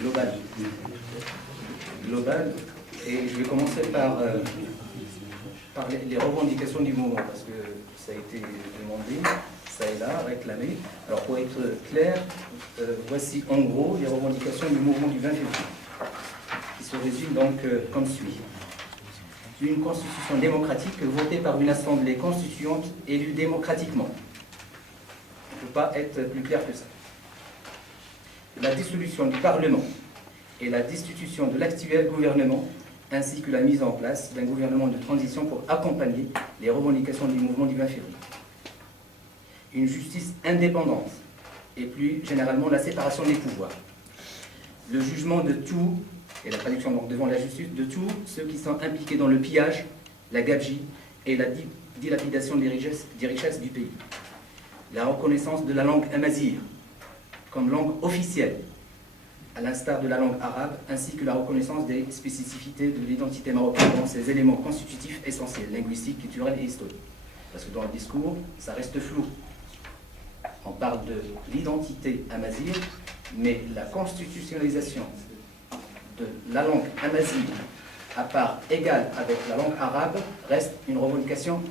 global. Global, et je vais commencer par les revendications du mouvement, parce que ça a été demandé, ça est là, réclamé. Alors pour être clair, voici en gros les revendications du mouvement du 20 février, qui se résument donc comme suit. Une constitution démocratique votée par une assemblée constituante élue démocratiquement. On ne peut pas être plus clair que ça. La dissolution du Parlement et la destitution de l'actuel gouvernement, ainsi que la mise en place d'un gouvernement de transition pour accompagner les revendications du mouvement du 20 février. Une justice indépendante et plus généralement la séparation des pouvoirs. Le jugement de tout, et la traduction donc devant la justice, de tous ceux qui sont impliqués dans le pillage, la gabegie et la dilapidation des richesses du pays. La reconnaissance de la langue amazigh comme langue officielle, à l'instar de la langue arabe, ainsi que la reconnaissance des spécificités de l'identité marocaine dans ses éléments constitutifs essentiels, linguistiques, culturels et historiques. Parce que dans le discours, ça reste flou. On parle de l'identité amazigh, mais la constitutionnalisation de la langue amazigh à part égale avec la langue arabe reste une revendication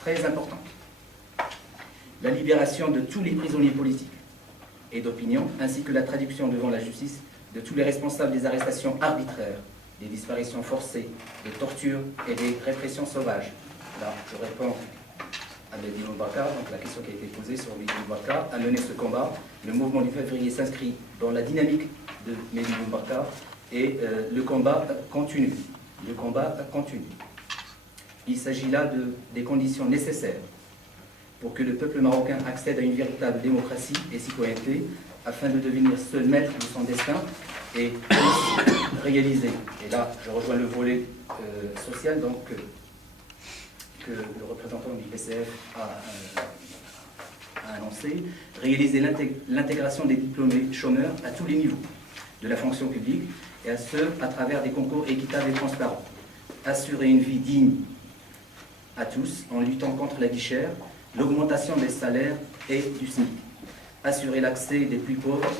très importante. La libération de tous les prisonniers politiques et d'opinion, ainsi que la traduction devant la justice de tous les responsables des arrestations arbitraires, des disparitions forcées, des tortures et des répressions sauvages. Là, je réponds à Mehdi Boubacar, donc la question qui a été posée sur Mehdi Boubacar, a mené ce combat. Le mouvement du février s'inscrit dans la dynamique de Mehdi Boubacar et le combat continue. Le combat continue. Il s'agit là des conditions nécessaires pour que le peuple marocain accède à une véritable démocratie et citoyenneté, afin de devenir seul maître de son destin et réaliser, et là je rejoins le volet social donc, que le représentant du PCF a annoncé, réaliser l'intégration des diplômés chômeurs à tous les niveaux de la fonction publique, et à ce, à travers des concours équitables et transparents. Assurer une vie digne à tous en luttant contre la vie chère, l'augmentation des salaires et du SMIC. Assurer l'accès des plus pauvres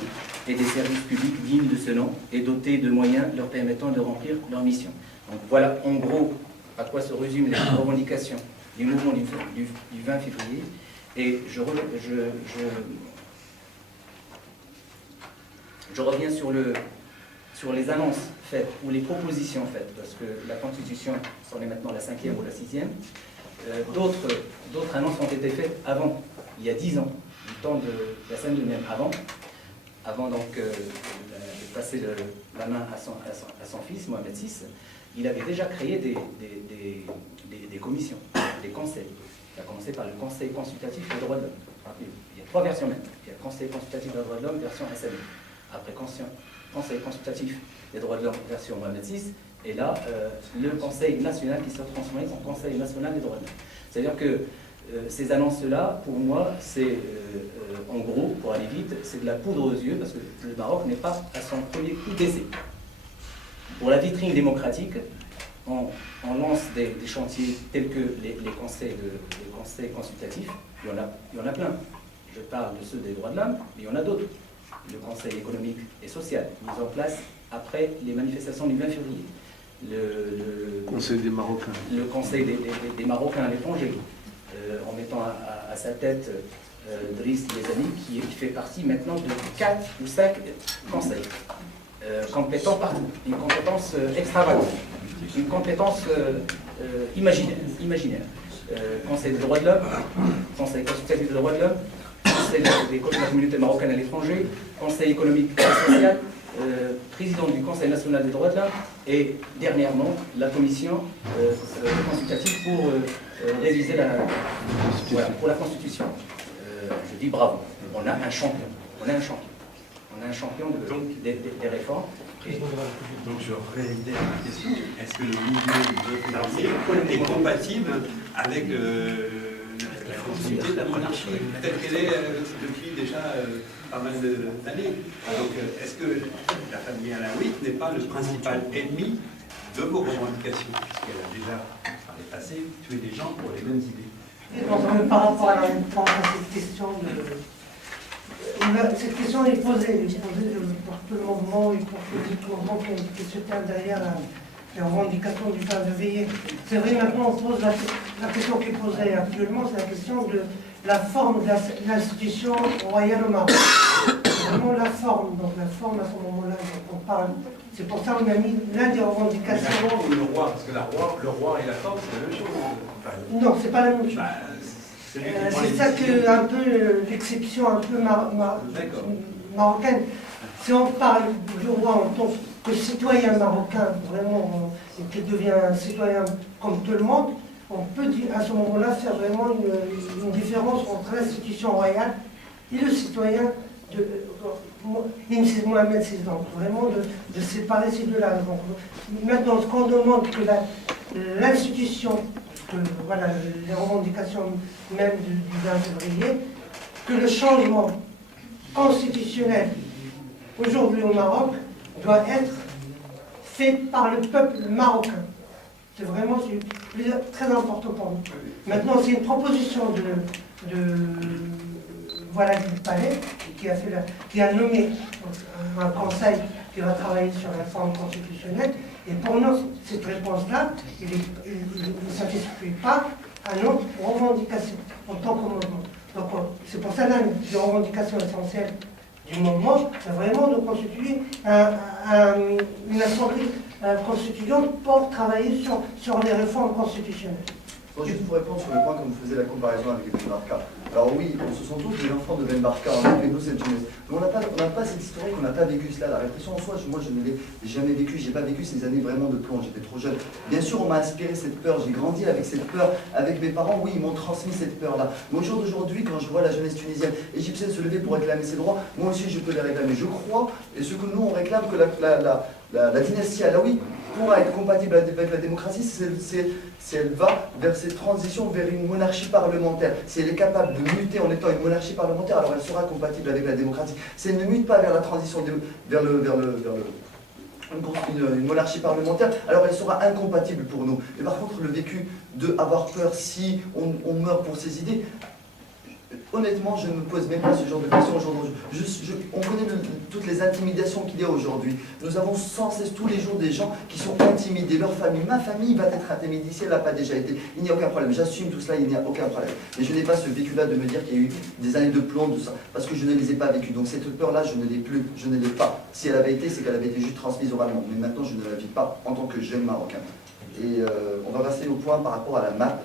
et des services publics dignes de ce nom et doter de moyens leur permettant de remplir leur mission. Donc voilà en gros à quoi se résument les revendications du mouvement du 20 février. Et je reviens sur les annonces faites ou les propositions faites, parce que la Constitution, c'en est maintenant la 5e ou la 6e. D'autres annonces ont été faites avant, il y a 10 ans, du temps de la scène de même, avant donc de passer la main à son fils, Mohamed VI. Il avait déjà créé des commissions, des conseils. Il a commencé par le Conseil consultatif des droits de l'homme. Il y a 3 versions même. Il y a le Conseil consultatif des droits de l'homme, version SME. Après, Conseil consultatif des droits de l'homme, version Mohamed VI. Et là, le Conseil national qui s'est transformé en Conseil national des droits de l'homme. C'est-à-dire que ces annonces-là, pour moi, c'est, en gros, pour aller vite, c'est de la poudre aux yeux, parce que le Maroc n'est pas à son premier coup d'essai. Pour la vitrine démocratique, on lance des chantiers tels que les conseils consultatifs. Il y en a plein. Je parle de ceux des droits de l'homme, mais il y en a d'autres. Le Conseil économique et social, mis en place après les manifestations du 20 février. Le Conseil des Marocains. Le Conseil des Marocains à l'étranger, en mettant à sa tête Driss Lezani, qui fait partie maintenant de 4 ou 5 conseils, compétents partout, une compétence extravagante, une compétence imaginaire. Conseil des droits de l'homme, Conseil consultatif des droits de l'homme, Conseil des communautés marocaines à l'étranger, Conseil économique et social, président du Conseil national des droits de l'homme, et dernièrement la commission consultative pour réviser pour la Constitution. Je dis bravo, on a un champion. On a un champion des réformes. Donc je réitère la question, est-ce que le mouvement de est compatible avec la continuité de la monarchie telle qu'elle est depuis déjà pas mal d'années? Donc est-ce que la famille alaouite n'est pas le principal ennemi de vos revendications, puisqu'elle a déjà, par le passé, tué des gens pour les mêmes idées? Et donc, par rapport à cette question, on cette question est posée pour tout le mouvement et pour tous les mouvements qui se tiennent derrière les revendications du 20 février. C'est vrai, maintenant on pose la question qui est posée actuellement, c'est la question de la forme de l'institution royale au Maroc. Vraiment la forme, donc la forme à ce moment-là dont on parle. C'est pour ça qu'on a mis l'un des revendications. La forme ou le roi, parce que le roi et la forme, c'est la même chose. Enfin, non, c'est pas la même chose. Bah, c'est ça que un peu l'exception un peu marocaine. Si on parle du roi en tant que citoyen marocain, vraiment, qui devient un citoyen comme tout le monde, on peut dire, à ce moment-là faire vraiment une différence entre l'institution royale et le citoyen de Mohamed VI. Donc vraiment de séparer ces deux-là. Maintenant, ce qu'on demande que l'institution, voilà, les revendications même du 20 février, que le changement constitutionnel aujourd'hui au Maroc doit être fait par le peuple marocain. C'est vraiment très important pour nous. Maintenant, c'est une proposition voilà, du palais qui a nommé un conseil qui va travailler sur la réforme constitutionnelle. Et pour nous, cette réponse-là, il ne satisfait pas à nos revendications en tant que mouvement. Donc c'est pour ça l'une des revendications essentielles du mouvement, c'est vraiment de constituer une assemblée constituante pour travailler sur les réformes constitutionnelles. Bon, juste pour répondre sur le point, comme vous faisiez la comparaison avec Ben Barka. Alors oui, ce sont tous des enfants de Ben Barka, on a fait nous cette jeunesse. Mais on n'a pas cette historique, on n'a pas vécu cela. La répression en soi, moi je ne l'ai jamais vécu, j'ai pas vécu ces années vraiment de plomb, j'étais trop jeune. Bien sûr, on m'a inspiré cette peur, j'ai grandi avec cette peur, avec mes parents, oui, ils m'ont transmis cette peur-là. Mais au jour d'aujourd'hui, quand je vois la jeunesse tunisienne, égyptienne se lever pour réclamer ses droits, moi aussi je peux les réclamer. Je crois, et ce que nous on réclame, que la dynastie alaoui pourra être compatible avec la démocratie si elle va vers cette transition vers une monarchie parlementaire. Si elle est capable de muter en étant une monarchie parlementaire, alors elle sera compatible avec la démocratie. Si elle ne mute pas vers la transition vers une monarchie parlementaire, alors elle sera incompatible pour nous. Et par contre, le vécu de avoir peur si on meurt pour ses idées, honnêtement, je ne me pose même pas ce genre de questions aujourd'hui. On connaît toutes les intimidations qu'il y a aujourd'hui. Nous avons sans cesse tous les jours des gens qui sont intimidés. Leur famille, ma famille va être intimidée si elle n'a pas déjà été. Il n'y a aucun problème. J'assume tout cela, il n'y a aucun problème. Mais je n'ai pas ce vécu-là de me dire qu'il y a eu des années de plomb, de ça, parce que je ne les ai pas vécues. Donc cette peur-là, je ne l'ai plus, je ne l'ai pas. Si elle avait été, c'est qu'elle avait été juste transmise oralement. Mais maintenant, je ne la vis pas en tant que jeune Marocain. Et on va passer au point par rapport à la map.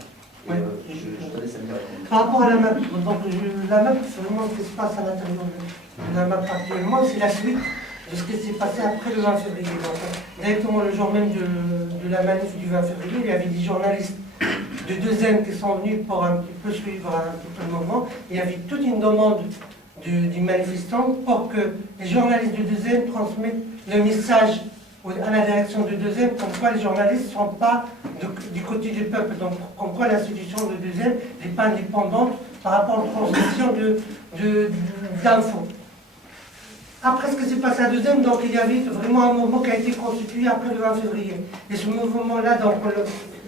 Oui. Je te laisse aller répondre. Par rapport à la map, donc la map, c'est vraiment ce qui se passe à l'intérieur de la map actuellement, c'est la suite de ce qui s'est passé après le 20 février. Donc, directement le jour même de la manif du 20 février, il y avait des journalistes de 2M qui sont venus pour un petit peu suivre un petit peu le mouvement. Il y avait toute une demande du manifestant pour que les journalistes de 2M transmettent le message à la direction de 2M, comme quoi les journalistes ne sont pas du côté du peuple, donc comme quoi l'institution de 2M n'est pas indépendante par rapport aux transmissions d'infos. Après ce qui s'est passé à 2M, donc il y avait vraiment un mouvement qui a été constitué après le 20 février. Et ce mouvement-là, donc,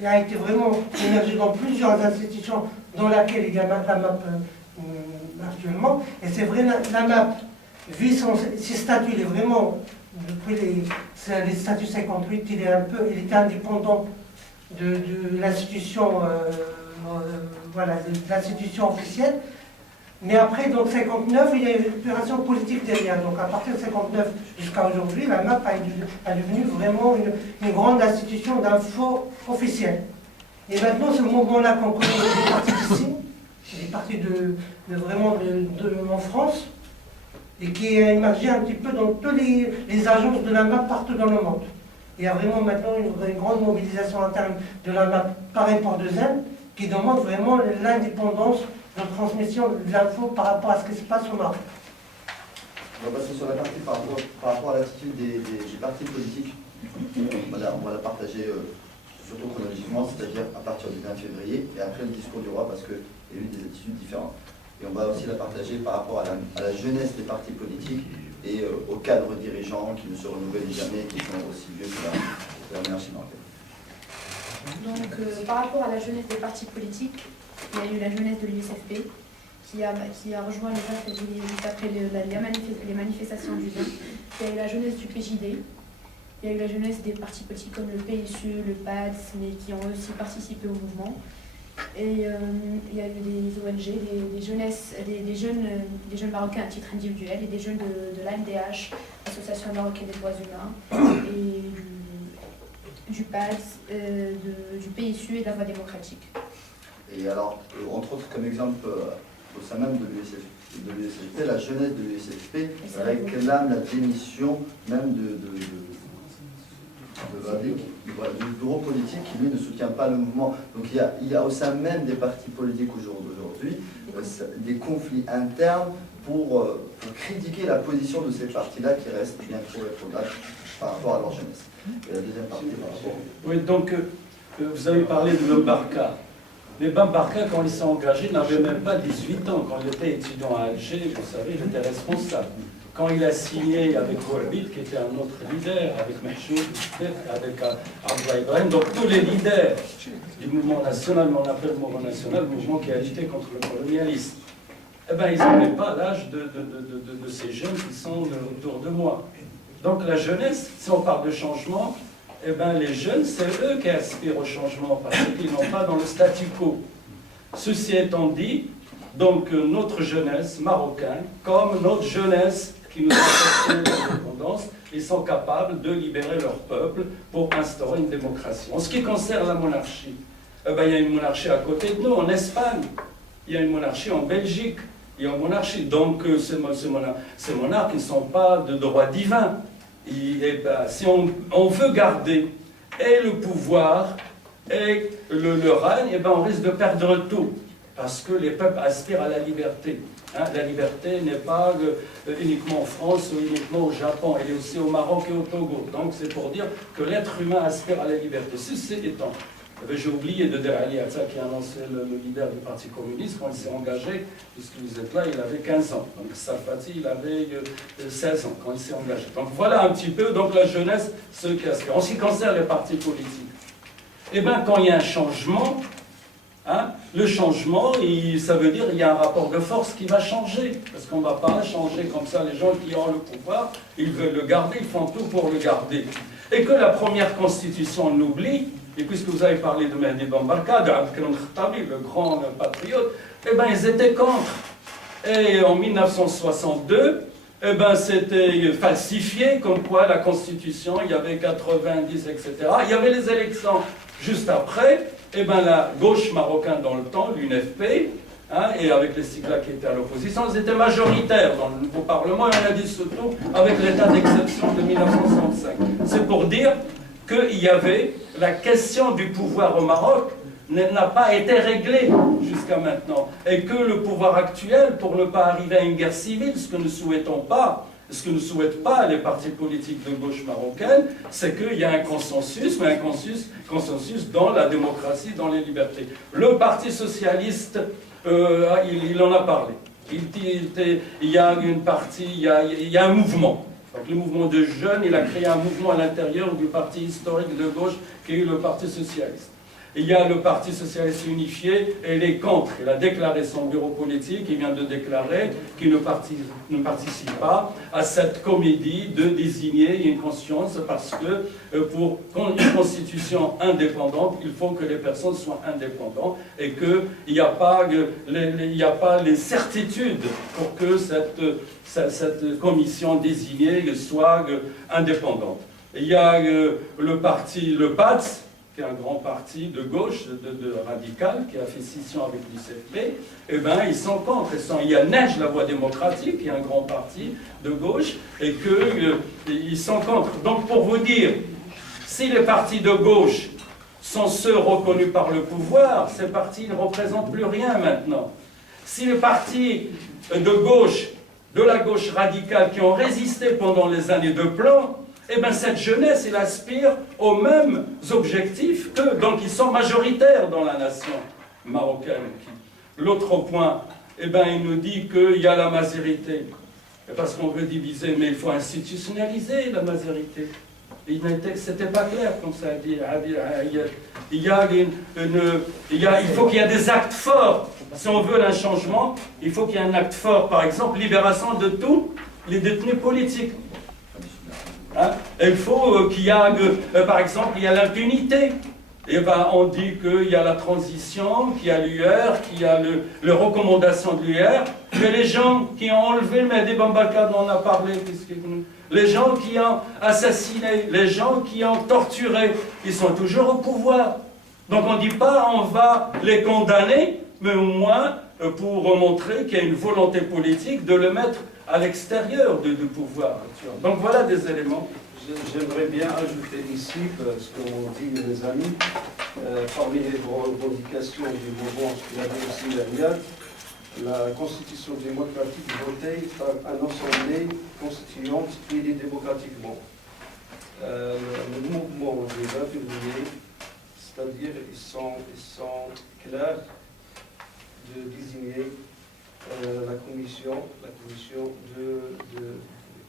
il a été vraiment émergé dans plusieurs institutions dans laquelle il y a la MAP actuellement. Et c'est vrai, la MAP, vu ses statuts, il est vraiment... Depuis les statuts 58, il était indépendant de l'institution voilà, de l'institution officielle. Mais après, donc 59, il y a une opération politique derrière. Donc à partir de 59 jusqu'à aujourd'hui, la MAP est devenue vraiment une grande institution d'info officielle. Et maintenant, ce mouvement-là qu'on connaît des partis d'ici, c'est des partis en France, et qui a émergé un petit peu dans toutes les agences de la MAP partout dans le monde. Il y a vraiment maintenant une grande mobilisation interne de la MAP, pareil pour 2M, qui demande vraiment l'indépendance de transmission de l'info par rapport à ce qui se passe au Maroc. On va passer sur la partie par rapport à l'attitude des partis politiques. On va la partager surtout chronologiquement, c'est-à-dire à partir du 20 février et après le discours du roi, parce qu'il y a eu des attitudes différentes. Et on va aussi la partager par rapport à la jeunesse des partis politiques et aux cadres dirigeants qui ne se renouvellent jamais et qui sont aussi vieux que la monarchie marocaine. Donc, par rapport à la jeunesse des partis politiques, il y a eu la jeunesse de l'USFP, qui a rejoint le 20 février, juste après les manifestations du 20. Il y a eu la jeunesse du PJD, il y a eu la jeunesse des partis politiques comme le PSU, le PADS, mais qui ont aussi participé au mouvement. Et il y a eu des ONG, des jeunes Marocains à titre individuel et des jeunes de l'AMDH, Association marocaine des droits humains, et du PADS, du PSU et de la Voix démocratique. Et alors, entre autres, comme exemple, au sein même de l'USFP, la jeunesse de l'USFP réclame la démission même du bureau politique qui, lui, ne soutient pas le mouvement. Donc il y a au sein même des partis politiques aujourd'hui des conflits internes pour critiquer la position de ces partis-là qui restent bien trop rétrogrades par rapport à leur jeunesse. Et la deuxième partie par rapport... Oui, donc vous avez parlé de Bambarka. Les Bambarka, quand ils sont engagés, n'avaient même pas 18 ans. Quand il était étudiant à Alger, vous savez, il était responsable. Quand il a signé avec Ourbit, qui était un autre leader, avec Mahchoud, avec Abdullah Ibrahim, donc tous les leaders du mouvement national, mais on appelle le mouvement national, le mouvement qui a lutté contre le colonialisme, eh bien, ils n'avaient pas l'âge de ces jeunes qui sont autour de moi. Donc la jeunesse, si on parle de changement, eh bien, les jeunes, c'est eux qui aspirent au changement, parce qu'ils n'ont pas dans le statu quo. Ceci étant dit, donc notre jeunesse marocaine, comme notre jeunesse qui nous a apporté l'indépendance, ils sont capables de libérer leur peuple pour instaurer une démocratie. En ce qui concerne la monarchie, eh bien, il y a une monarchie à côté de nous, en Espagne. Il y a une monarchie en Belgique. Il y a une monarchie. Donc, ces monarques ne sont pas de droit divin. Et ben, si on veut garder et le pouvoir et le règne, et ben, on risque de perdre tout. Parce que les peuples aspirent à la liberté. Hein, la liberté n'est pas uniquement en France ou uniquement au Japon, elle est aussi au Maroc et au Togo. Donc c'est pour dire que l'être humain aspire à la liberté. Ceci étant, j'ai oublié de dire Ali Atza, qui a annoncé le leader du Parti communiste, quand il s'est engagé, puisque vous êtes là, il avait 15 ans. Donc Sarfati, il avait 16 ans quand il s'est engagé. Donc voilà un petit peu, donc la jeunesse, ce qui aspire. En ce qui concerne les partis politiques, eh bien quand il y a un changement, hein, le changement, ça veut dire qu'il y a un rapport de force qui va changer. Parce qu'on ne va pas changer comme ça. Les gens qui ont le pouvoir, ils veulent le garder, ils font tout pour le garder. Et que la première constitution, on l'oublie, et puisque vous avez parlé de Mehdi Bambarka, de Abdelkrim Khattabi, le grand patriote, eh bien ils étaient contre. Et en 1962, eh ben, c'était falsifié, comme quoi la constitution, il y avait 90, etc. Il y avait les élections juste après. Eh bien, la gauche marocaine dans le temps, l'UNFP, hein, et avec les Sigla qui étaient à l'opposition, ils étaient majoritaires dans le nouveau Parlement, et on a dit surtout avec l'état d'exception de 1965. C'est pour dire qu'il y avait la question du pouvoir au Maroc n'a pas été réglée jusqu'à maintenant, et que le pouvoir actuel, pour ne pas arriver à une guerre civile, ce que nous ne souhaitons pas, ce que ne souhaitent pas les partis politiques de gauche marocaine, c'est qu'il y a un consensus, mais un consensus dans la démocratie, dans les libertés. Le Parti socialiste, il en a parlé. Il y a une partie, il y a un mouvement. Donc, le mouvement de jeunes, il a créé un mouvement à l'intérieur du parti historique de gauche qui est le Parti socialiste. Il y a le Parti socialiste unifié et il est contre. Il a déclaré son bureau politique, il vient de déclarer qu'il ne participe pas à cette comédie de désigner une conscience parce que pour une constitution indépendante, il faut que les personnes soient indépendantes et qu'il n'y a pas les certitudes pour que cette commission désignée soit indépendante. Il y a le parti, le PADS, qui est un grand parti de gauche, de radical, qui a fait scission avec l'UCFP, eh bien, ils sont contre. Il y a Neige, la Voix démocratique, qui est un grand parti de gauche, et qu'ils sont contre. Donc, pour vous dire, si les partis de gauche sont ceux reconnus par le pouvoir, ces partis ne représentent plus rien maintenant. Si les partis de gauche, de la gauche radicale, qui ont résisté pendant les années de plan, eh bien, cette jeunesse, elle aspire aux mêmes objectifs que, donc, ils sont majoritaires dans la nation marocaine. L'autre point, eh bien, il nous dit qu'il y a la mazérité. Parce qu'on veut diviser, mais il faut institutionnaliser la mazérité. C'était pas clair comme ça. Il faut qu'il y ait des actes forts. Si on veut un changement, il faut qu'il y ait un acte fort. Par exemple, libération de tous les détenus politiques. Hein? Il faut qu'il y ait, par exemple, il y a l'impunité. Et ben, on dit qu'il y a la transition, qu'il y a l'UR, qu'il y a les recommandations de l'UR, mais les gens qui ont enlevé le Mehdi Bambarka, dont on a parlé, les gens qui ont assassiné, les gens qui ont torturé, ils sont toujours au pouvoir. Donc on ne dit pas on va les condamner, mais au moins pour montrer qu'il y a une volonté politique de le mettre à l'extérieur du pouvoir. Donc voilà des éléments. J'aimerais bien ajouter ici ce qu'ont dit les amis, parmi les revendications du mouvement, ce qu'il y avait aussi derrière, la constitution démocratique votée par un assemblée constituante élue démocratiquement. Le mouvement des 20 février, c'est-à-dire ils sont clairs de désigner la commission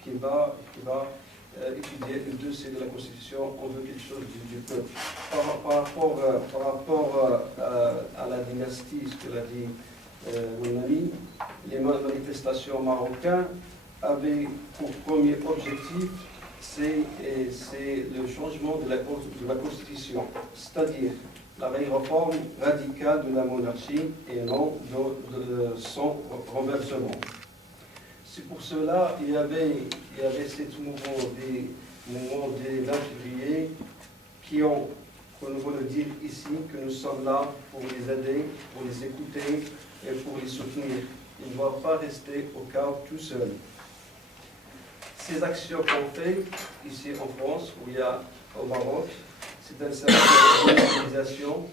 qui va étudier le dossier de la Constitution. On veut quelque chose du peuple. Par rapport à la dynastie, ce que l'a dit mon ami, les manifestations marocaines avaient pour premier objectif c'est le changement de la Constitution, c'est-à-dire la réforme radicale de la monarchie et non de son renversement. C'est pour cela qu'il y avait ce mouvement des 20 février qui ont, qu'on veut le dire ici, que nous sommes là pour les aider, pour les écouter et pour les soutenir. Ils ne doivent pas rester au cadre tout seuls. Ces actions qu'on fait ici en France, ou il y a au Maroc, c'est un service de mobilisation,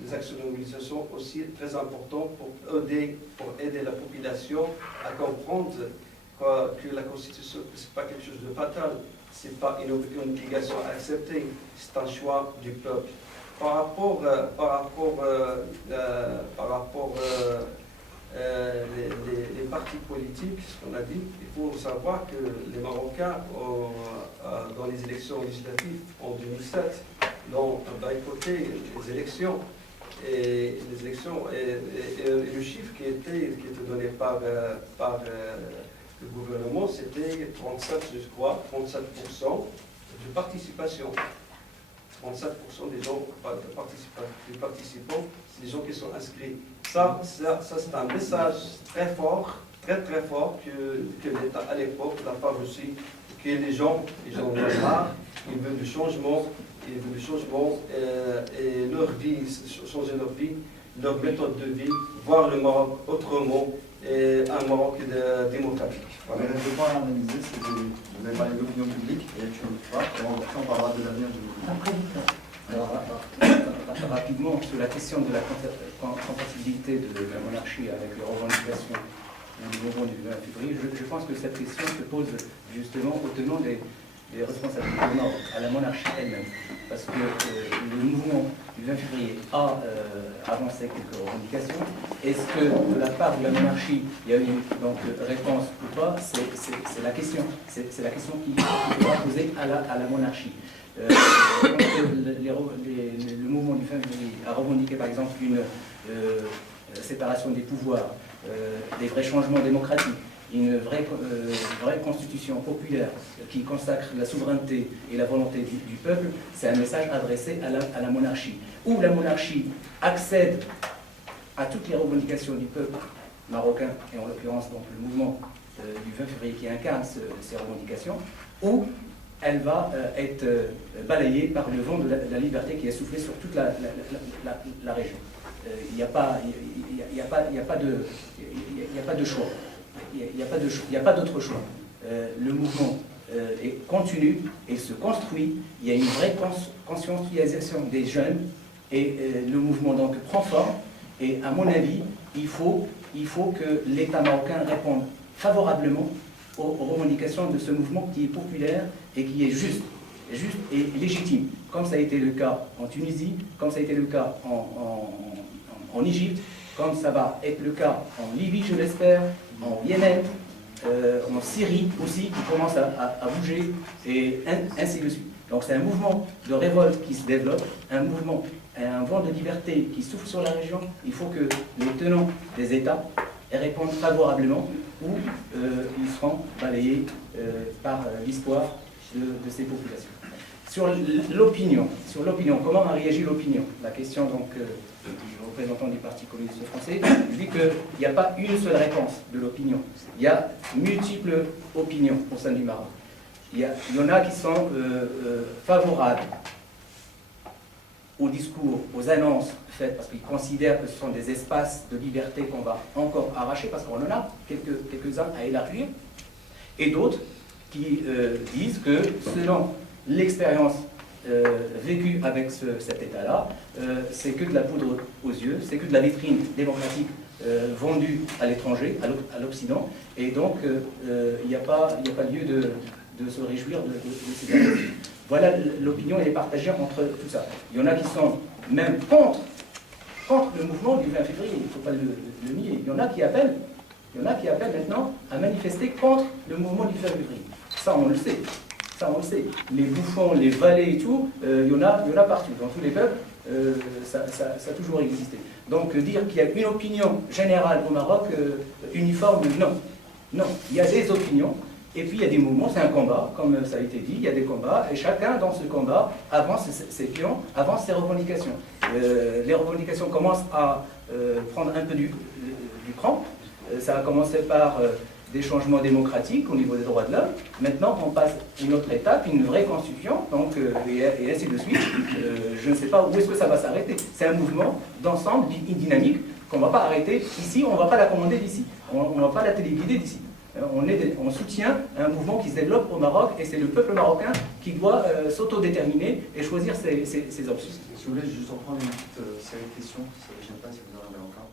des actions de mobilisation aussi très importantes pour aider la population à comprendre que la Constitution, ce n'est pas quelque chose de fatal, ce n'est pas une obligation à accepter, c'est un choix du peuple. Par rapport les partis politiques, ce qu'on a dit, il faut savoir que les Marocains, dans les élections législatives en 2007, ont boycotté les élections. Et le chiffre qui était donné par le gouvernement, c'était 37, je crois, 37% de participation. 37% des gens des participants, c'est des gens qui sont inscrits. Ça c'est un message très fort, très très fort que l'État à l'époque n'a pas reçu, que les gens en ont marre, ils veulent du changement, et leur vie, changer leur vie, leur méthode de vie, voir le Maroc autrement, et un Maroc démocratique. Voilà. Mais je pas analyser, vous avez parlé de l'opinion publique, et on parlera de l'avenir du mouvement. Alors, rapidement, sur la question de la compatibilité de la monarchie avec les revendications du mouvement du 20 février, je pense que cette question se pose justement au tenant des responsabilités du Maroc, à la monarchie elle-même. Parce que le mouvement du 20 février a avancé quelques revendications. Est-ce que de la part de la monarchie, il y a eu donc réponse ou pas? C'est la question. C'est la question qui sera posée à la monarchie. Le mouvement du 20 février a revendiqué par exemple une séparation des pouvoirs, des vrais changements démocratiques, une vraie constitution populaire qui consacre la souveraineté et la volonté du peuple. C'est un message adressé à la monarchie. Où la monarchie accède à toutes les revendications du peuple marocain, et en l'occurrence donc le mouvement du 20 février qui incarne ces revendications, ou elle va être balayée par le vent de la liberté qui est soufflé sur toute la région. Il n'y a pas de choix. Il n'y a pas d'autre choix. Le mouvement continue et se construit. Il y a une vraie conscientisation des jeunes et le mouvement donc prend forme. Et à mon avis, il faut que l'État marocain réponde favorablement aux revendications de ce mouvement qui est populaire et qui est juste et légitime, comme ça a été le cas en Tunisie, comme ça a été le cas en Égypte, comme ça va être le cas en Libye, je l'espère, en Yémen, en Syrie aussi, qui commence à bouger, et ainsi de suite. Donc c'est un mouvement de révolte qui se développe, un vent de liberté qui souffle sur la région. Il faut que les tenants des États répondent favorablement ou ils seront balayés par l'histoire de ces populations. Sur l'opinion, comment a réagi l'opinion? La question donc du représentant du Parti communiste français dit qu'il n'y a pas une seule réponse de l'opinion. Il y a multiples opinions au sein du Maroc. Il y en a qui sont favorables au discours, aux annonces faites, parce qu'ils considèrent que ce sont des espaces de liberté qu'on va encore arracher, parce qu'on en a quelques-uns à élargir, et d'autres qui disent que selon l'expérience vécue avec cet État-là, c'est que de la poudre aux yeux, c'est que de la vitrine démocratique vendue à l'étranger, à l'Occident, et donc il n'y a pas lieu de se réjouir de ces annonces. Voilà, l'opinion est partagée entre tout ça. Il y en a qui sont même contre le mouvement du 20 février, il ne faut pas le nier. Il y en a qui appellent maintenant à manifester contre le mouvement du 20 février. Ça, on le sait. Les bouffons, les valets et tout, il y en a partout. Dans tous les peuples, ça a toujours existé. Donc dire qu'il y a une opinion générale au Maroc, uniforme, non. Il y a des opinions. Et puis il y a des mouvements, c'est un combat, comme ça a été dit, il y a des combats, et chacun dans ce combat avance ses pions, avance ses revendications. Les revendications commencent à prendre un peu du cran. Ça a commencé par des changements démocratiques au niveau des droits de l'homme. Maintenant, on passe à une autre étape, une vraie constitution, donc, et ainsi de suite. Je ne sais pas où est-ce que ça va s'arrêter. C'est un mouvement d'ensemble, une dynamique qu'on ne va pas arrêter ici, on ne va pas la commander d'ici, on ne va pas la téléguider d'ici. On soutient un mouvement qui se développe au Maroc et c'est le peuple marocain qui doit s'autodéterminer et choisir ses options. Si vous voulez, juste reprendre une petite série de questions, si ça ne vous gêne pas, si vous en avez encore.